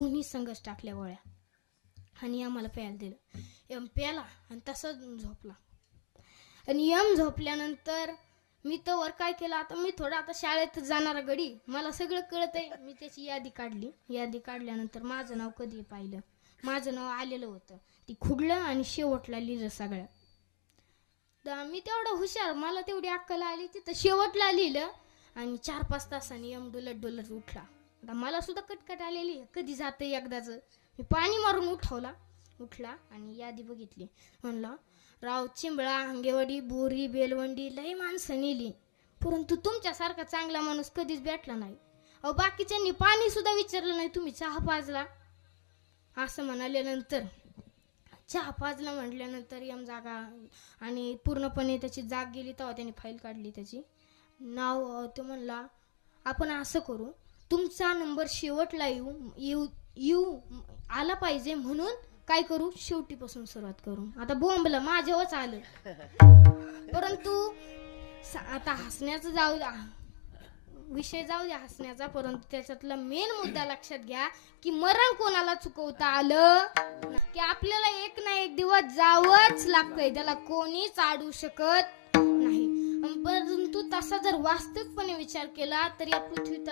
दोन्ही संघच टाकल्या गोळ्या आणि आम्हाला प्यायला दिलं. यम प्याला आणि तसाच झोपला. आणि यम झोपल्यानंतर मी तर काय केलं, आता मी थोडं आता शाळेत जाणारा गडी, मला सगळं कळत आहे. मी त्याची यादी काढली. यादी काढल्यानंतर माझं नाव कधी पाहिलं, माझं नाव आलेलं होतं. ती खुडलं आणि शेवटला लिहिलं सगळ्या. तर मी तेवढं हुशार, मला तेवढी अक्कल आली. तिथं शेवटला लिहिलं आणि 4-5 तासांनी यम डुलत डुलत उठला. आता मला सुद्धा कटकट आलेली, कधी जातं एकदाच. मी पाणी मारून उठला आणि यादी बघितली. म्हणलं राव चिंबळा, अंगेवाडी, बोरी, बेलवंडी लई माणसं नेली, परंतु तुमच्यासारखा चांगला माणूस कधीच भेटला नाही. अहो बाकीच्यांनी पाणी सुद्धा विचारलं नाही, तुम्ही चहा पाजला असं म्हणाल्यानंतर, चहा पाजला म्हटल्यानंतर यम जागा आणि पूर्णपणे त्याची जाग गेली. तेव्हा त्याने फाईल काढली, त्याची नाव. तो म्हणला आपण असं करू, तुमचा नंबर शेवटला येऊ आला पाहिजे, म्हणून काय करू, शेवटीपासून सुरुवात करू. आता बोंबला माझ्यावरच आलं. परंतु आता हसण्याचं जाऊ द्या, विषय जाऊ द्या हसण्याचा, परंतु त्याच्यातला मेन मुद्दा लक्षात घ्या की मरण कोणाला चुकवता आलं की आपल्याला एक ना एक दिवस जावंच लागतंय, त्याला कोणीच अडवू शकत नाही. परंतु तसा जर वास्तविकपणे विचार केला तर या पृथ्वी